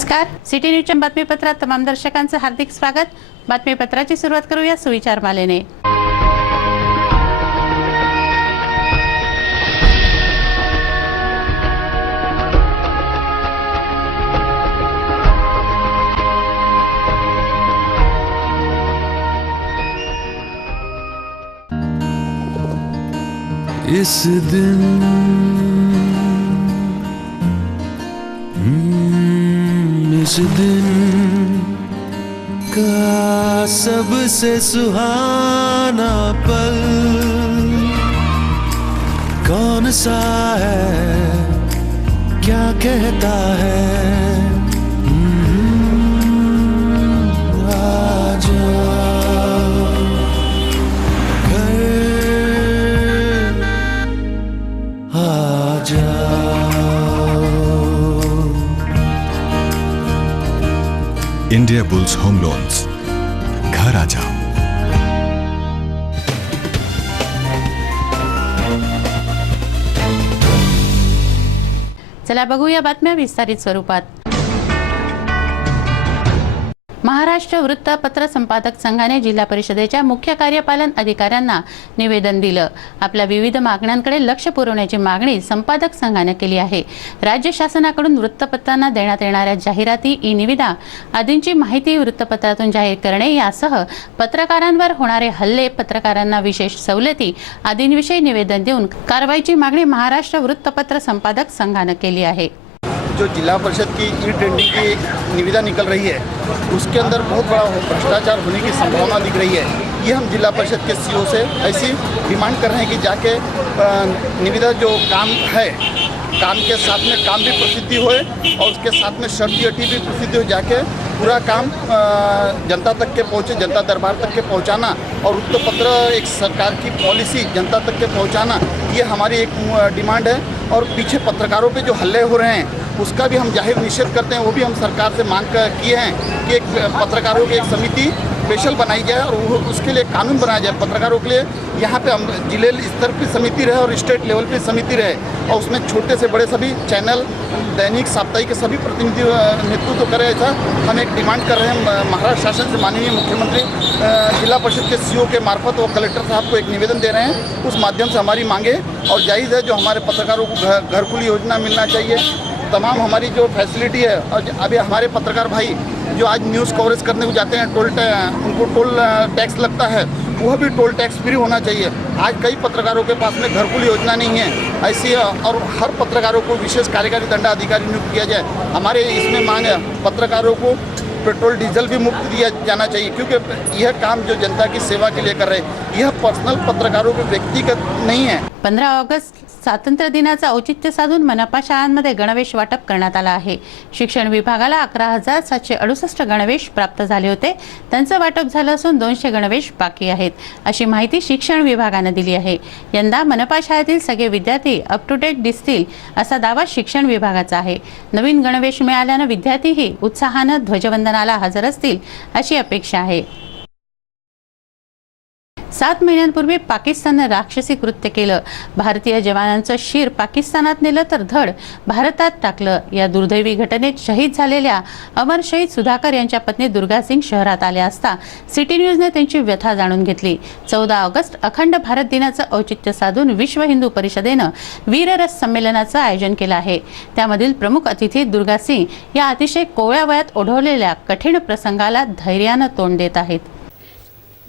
नमस्कार, सिटी न्यूजच्या बातमीपत्रात तमाम दर्शकांचं हार्दिक स्वागत। बातमीपत्राची सुरुवात करूया सुविचार मालेने। इस दिन इस दिन का सबसे सुहाना पल कौन सा है, क्या कहता है? आजा घर आजा। इंडिया बुल्स होम लोन्स, घर आ जाओ। चला बघूया बातम्या विस्तारित स्वरूपात। महाराष्ट्र वृत्तपत्र संपादक संघाने जिल्हा परिषदेच्या मुख्य कार्यपालन अधिकाऱ्यांना निवेदन दिलं। आपल्या विविध मागण्यांकडे लक्ष पुरवण्याची मागणी संपादक संघाने केली आहे। राज्य शासनाकडून वृत्तपत्रांना देण्यात येणाऱ्या जाहिराती, ई निविदा आदींची माहिती वृत्तपत्रातून जाहीर करणे यासह पत्रकारांवर होणारे हल्ले, पत्रकारांना विशेष सवलती आदींविषयी निवेदन देऊन कारवाईची मागणी महाराष्ट्र वृत्तपत्र संपादक संघाने केली आहे। जो जिला परिषद की ई टेंडरिंग की निविदा निकल रही है उसके अंदर बहुत बड़ा भ्रष्टाचार होने की संभावना दिख रही है। ये हम जिला परिषद के सीईओ से ऐसी डिमांड कर रहे हैं कि जाके निविदा जो काम है, काम के साथ में काम भी प्रसिद्धि होए और उसके साथ में शर्ती अटी भी प्रसिद्धि हो, जाके पूरा काम जनता तक के पहुँचे, जनता दरबार तक के पहुँचाना और वृत्तपत्र एक सरकार की पॉलिसी जनता तक के पहुँचाना, ये हमारी एक डिमांड है। और पीछे पत्रकारों पे जो हल्ले हो रहे हैं उसका भी हम जाहिर निषेध करते हैं। वो भी हम सरकार से मांग किए हैं कि एक पत्रकारों की एक समिति स्पेशल बनाई जाए और उसके लिए कानून बनाया जाए। पत्रकारों के लिए यहाँ पे हम जिले स्तर पर समिति रहे और स्टेट लेवल पे समिति रहे और उसमें छोटे से बड़े सभी चैनल, दैनिक, साप्ताहिक के सभी प्रतिनिधि नेतृत्व करें, ऐसा हम एक डिमांड कर रहे हैं। महाराष्ट्र शासन से माननीय मुख्यमंत्री जिला परिषद के सीईओ के मार्फत वो कलेक्टर साहब को एक निवेदन दे रहे हैं। उस माध्यम से हमारी मांगे और जायज़ है जो हमारे पत्रकारों को घरकुल योजना मिलना चाहिए, तमाम हमारी जो फैसिलिटी है। और अभी हमारे पत्रकार भाई जो आज न्यूज़ कवरेज करने को जाते हैं, उनको टोल टैक्स लगता है, वह भी टोल टैक्स फ्री होना चाहिए। आज कई पत्रकारों के पास में घरकुल योजना नहीं है ऐसी, और हर पत्रकारों को विशेष कार्यकारी दंडाधिकारी नियुक्त किया जाए। हमारे इसमें मांग है पत्रकारों को पेट्रोल डीजल भी मुफ्त दिया जाना चाहिए, क्योंकि यह काम जो जनता की सेवा के लिए कर रहे हैं, यह पर्सनल पत्रकारों के व्यक्तिगत नहीं है। 15 ऑगस्ट स्वातंत्र्य दिनाचा औचित्य साधून मनपा शाळांमध्ये गणवेश वाटप करण्यात आला आहे। शिक्षण विभागाला 11,768 गणवेश प्राप्त झाले होते। त्यांचं वाटप झालं असून 200 गणवेश बाकी आहेत, अशी माहिती शिक्षण विभागाने दिली आहे। यंदा मनपा शाळेतील सगळे विद्यार्थी अप टू डेट दिसतील असा दावा शिक्षण विभागाचा आहे। नवीन गणवेश मिळाल्याने विद्यार्थीही उत्साहाने ध्वजवंदनाला हजर असतील अशी अपेक्षा आहे। 7 महिन्यांपूर्वी पाकिस्तानने राक्षसी कृत्य केलं। भारतीय जवानांचं शिर पाकिस्तानात नेलं तर धड भारतात टाकलं। या दुर्दैवी घटनेत शहीद झालेल्या अमर शहीद सुधाकर यांच्या पत्नी दुर्गा सिंग शहरात आल्या असता सिटी न्यूजने त्यांची व्यथा जाणून घेतली। 14 ऑगस्ट अखंड भारत दिनाचं औचित्य साधून विश्व हिंदू परिषदेनं वीररस संमेलनाचं आयोजन केलं आहे। त्यामधील प्रमुख अतिथी दुर्गा सिंग या अतिशय कोवळ्या वयात ओढवलेल्या कठीण प्रसंगाला धैर्यानं तोंड देत आहेत।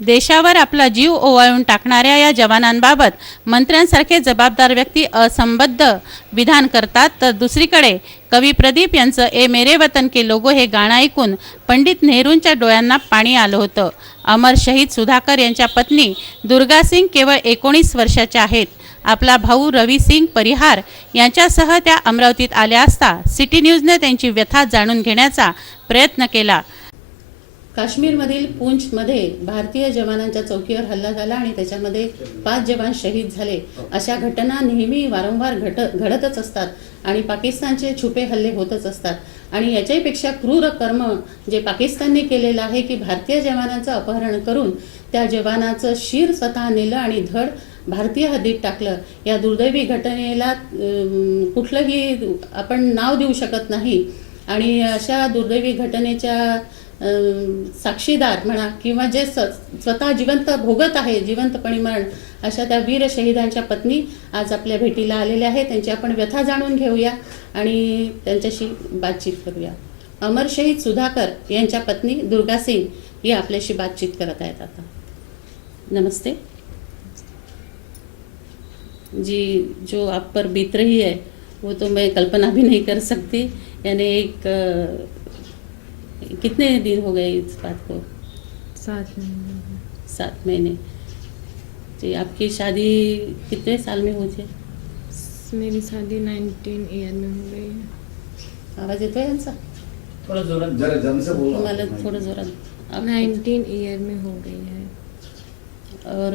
देशावर आपला जीव ओवाळून टाकणाऱ्या या जवानांबाबत मंत्र्यांसारखे जबाबदार व्यक्ती असंबद्ध विधान करतात, तर दुसरीकडे कवी प्रदीप यांचं ए मेरे वतन के लोगो हे गाणं ऐकून पंडित नेहरूंच्या डोळ्यांना पाणी आलं होतं। अमर शहीद सुधाकर यांच्या पत्नी दुर्गा सिंग केवळ 19 वर्षाच्या आहेत। आपला भाऊ रवी सिंग परिहार यांच्यासह त्या अमरावतीत आल्या असता सिटी न्यूजने त्यांची व्यथा जाणून घेण्याचा प्रयत्न केला। काश्मीरमधील पूंछमध्ये भारतीय जवानांच्या चौकीवर हल्ला झाला आणि त्याच्यामध्ये 5 जवान शहीद झाले। अशा घटना नेहमी वारंवार घडतच असतात आणि पाकिस्तानचे छुपे हल्ले होतच असतात। आणि याच्यापेक्षा क्रूर कर्म जे पाकिस्तानने केलेलं आहे की भारतीय जवानांचं अपहरण करून त्या जवानाचं शिर स्वतः नेलं आणि धड भारतीय हद्दीत टाकलं। या दुर्दैवी घटनेला कुठलंही आपण नाव देऊ शकत नाही। आणि अशा दुर्दैवी घटनेच्या साक्षीदार म्हणा किंवा जे स्वतः जिवंत भोगत आहे जिवंतपणे मरण अशा त्या वीर शहीदांच्या पत्नी आज आपल्या भेटीला आलेल्या आहेत. त्यांची आपण व्यथा जाणून घेऊया आणि त्यांच्याशी बातचीत करूया. अमर शहीद सुधाकर यांच्या पत्नी दुर्गा सिंह ये आपल्याशी बातचीत करत आहेत. आता नमस्ते जी, जो आप पर बीत रही है वो तो मैं कल्पना भी नहीं कर सकती. यानी एक कितने दिन हो गए इस बात को? 7 महीने. जी, आपकी शादी कितने साल में हुई थी? मेरी शादी 19 ईयर में हो गई है. आवाज येतोय यांचा? थोड़ा जोरात जरा जम से बोलो. मला थोडं जोरात. आप 19 ईयर में हो गई है. और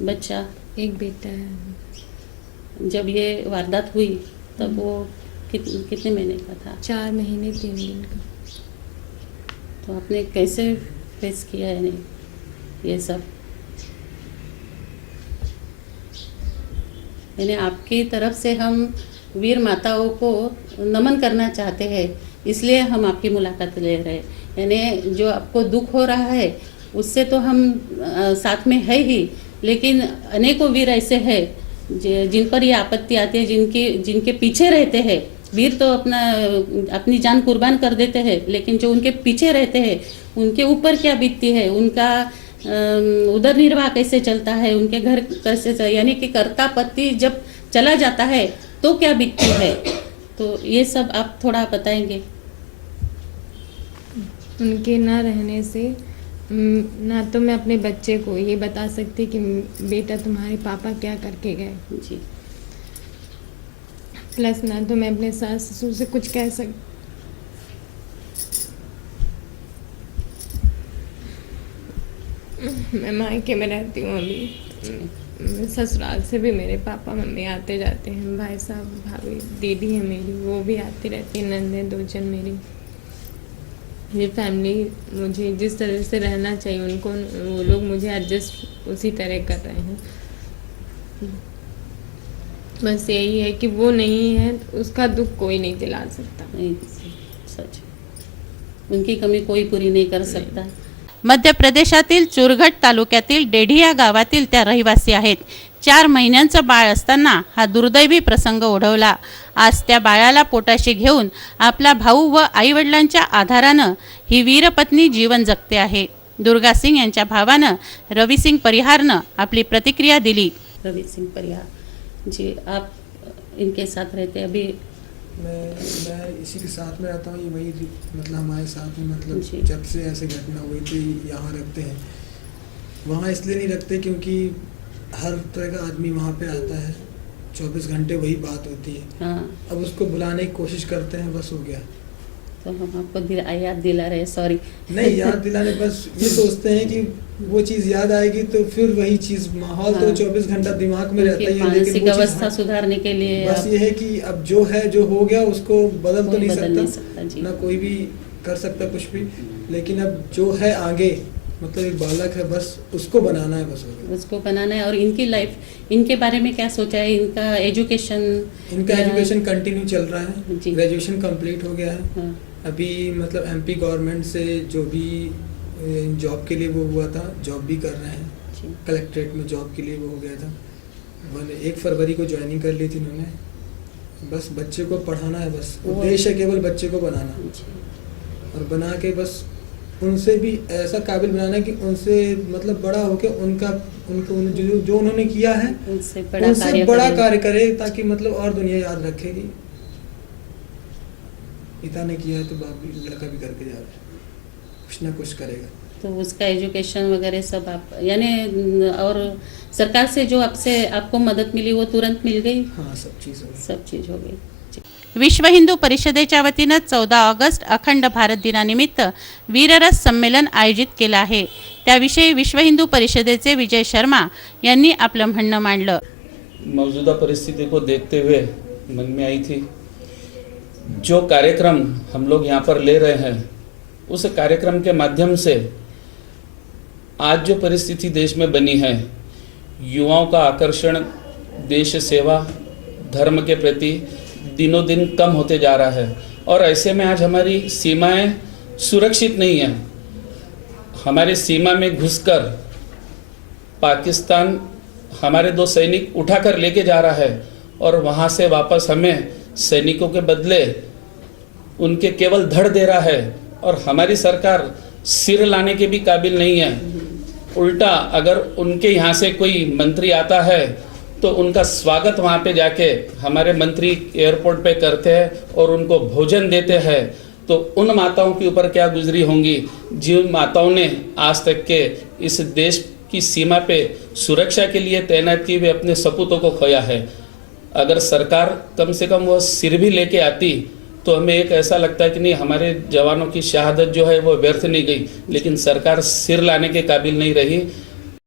बच्चा? एक बेटा है. जब ये वारदात हुई तब वो कितने महीने का था? 4 महीने 3 दिन का. तो आपने कैसे फेस किया यानी ये सब? यानी आपकी तरफ से हम वीर माताओं को नमन करना चाहते हैं, इसलिए हम आपकी मुलाकात ले रहे हैं. यानी जो आपको दुख हो रहा है उससे तो हम साथ में है ही, लेकिन अनेकों वीर ऐसे हैं जिन पर ये आपत्ति आती है, जिनके पीछे रहते हैं. वीर तो अपनी जान कुर्बान कर देते हैं, लेकिन जो उनके पीछे रहते हैं उनके ऊपर क्या बीतती है, उनका उदर निर्वाह कैसे चलता है, उनके घर कैसे, यानी कि कर्ता पति जब चला जाता है तो क्या बीतती है. तो ये सब आप थोड़ा बताएंगे. उनके ना रहने से ना तो मैं अपने बच्चे को ये बता सकती कि बेटा तुम्हारे पापा क्या करके गए जी, प्लस ना तो मैं अपने सास ससुर से कुछ कह सकती. मैं मायके में रहती हूँ अभी. ससुराल से भी मेरे पापा मम्मी आते जाते हैं. भाई साहब भाभी दीदी है मेरी, वो भी आती रहती है. नंदे 2 जन मेरी. ये फैमिली मुझे जिस तरह से रहना चाहिए उनको, वो लोग मुझे एडजस्ट उसी तरह कर रहे हैं. बस यही है कि वो नहीं है, उसका दुख कोई नहीं दिला सकता. नहीं, सच, उनकी कमी कोई पूरी नहीं कर सकता. मध्य प्रदेशातील चुरघट तालुक्यातील डेढिया गावातील त्या रहिवासी आहेत. 4 महिन्यांचं बाळ असताना हा दुर्दैवी प्रसंग ओढवला. आज त्या बाळाला पोटाशी घेऊन आपला भाऊ व आईवडिलांच्या आधारानं ही वीरपत्नी जीवन जगते आहे. दुर्गा सिंग यांच्या भावानं रवि सिंग परिहारनं आपली प्रतिक्रिया दिली. रवि सिंग परिहार जी, आप इनके साथ रहते अभी? मैं इसी के साथ में रहता हूँ. ये वही मतलब हमारे साथ में, मतलब जी. जब से ऐसे घटना हुई थी यहाँ रखते हैं. वहाँ इसलिए नहीं रखते क्योंकि हर तरह का आदमी वहाँ पे आता है. 24 घंटे वही बात होती है. हाँ, अब उसको बुलाने की कोशिश करते हैं, बस हो गया. तो हम आपको याद दिला रहे, सॉरी. नहीं याद दिलाने, बस ये सोचते हैं कि वो चीज़ याद आएगी तो फिर वही चीज़, माहौल तो 24 घंटा दिमाग में रहता ही है. मानसिक लेकिन वो चीज़, अवस्था सुधारने के लिए बस ये है कि अब जो है जो हो गया उसको बदल तो कोई नहीं बदल नहीं सकता सकता जी. ना कोई भी कर सकता कुछ भी. लेकिन अब जो है आगे, मतलब एक बालक है, बस उसको बनाना है, बस हो गया. उसको बनाना है. और इनकी लाइफ, इनके बारे में क्या सोचा है? इनका एजुकेशन कंटिन्यू चल रहा है. जी. ग्रेजुएशन कंप्लीट हो गया है. हाँ, अभी मतलब एमपी गवर्नमेंट से जो भी जॉब के लिए वो हुआ था, जॉब भी कर रहे हैं. जी. कलेक्ट्रेट में जॉब के लिए वो हो गया था. 1 फरवरी को ज्वाइनिंग कर ली थी इन्होंने. बस बच्चे को पढ़ाना है, बस उद्देश्य है केवल बच्चे को बनाना, जी. और बना के बस उनसे भी ऐसा काबिल बनाना कि उनसे मतलब बड़ा होके उनको जो उन्होंने किया है उनसे उनसे बड़ा करें. कार्य करे, ताकि मतलब और दुनिया याद रखेगी पिता ने किया है तो बाप भी, लड़का भी करके जा रहा है, कुछ ना कुछ करेगा. तो उसका एजुकेशन वगैरह सब आप, यानी और सरकार से जो आपको मदद मिली वो तुरंत मिल गई? हाँ, सब चीज़ हो गई. सब चीज हो गई. विश्व हिंदू परिषदेच्या वतीनं 14 ऑगस्ट अखंड भारत दिनानिमित्त वीररस संमेलन आयोजित केलं आहे. त्याविषयी विश्व हिंदू परिषदेचे विजय शर्मा यांनी आपलं म्हणणं मांडलं. मौजूदा परिस्थिति को देखते हुए मन में आई थी, जो कार्यक्रम हम लोग यहाँ पर ले रहे हैं उस कार्यक्रम के माध्यम से आज जो परिस्थिति देश में बनी है, युवाओं का आकर्षण देश सेवा धर्म के प्रति दिनों दिन कम होते जा रहा है. और ऐसे में आज हमारी सीमाएं सुरक्षित नहीं हैं। हमारे सीमा में घुसकर पाकिस्तान हमारे 2 सैनिक उठाकर लेके जा रहा है और वहाँ से वापस हमें सैनिकों के बदले उनके केवल धड़ दे रहा है, और हमारी सरकार सिर लाने के भी काबिल नहीं है। उल्टा अगर उनके यहाँ से कोई मंत्री आता है तो उनका स्वागत वहाँ पे जाके हमारे मंत्री एयरपोर्ट पे करते हैं और उनको भोजन देते हैं। तो उन माताओं के ऊपर क्या गुजरी होंगी जिन माताओं ने आज तक के इस देश की सीमा पे सुरक्षा के लिए तैनात किए हुए अपने सपूतों को खोया है। अगर सरकार कम से कम वो सिर भी लेके आती तो हमें एक ऐसा लगता है कि नहीं, हमारे जवानों की शहादत जो है वो व्यर्थ नहीं गई, लेकिन सरकार सिर लाने के काबिल नहीं रही।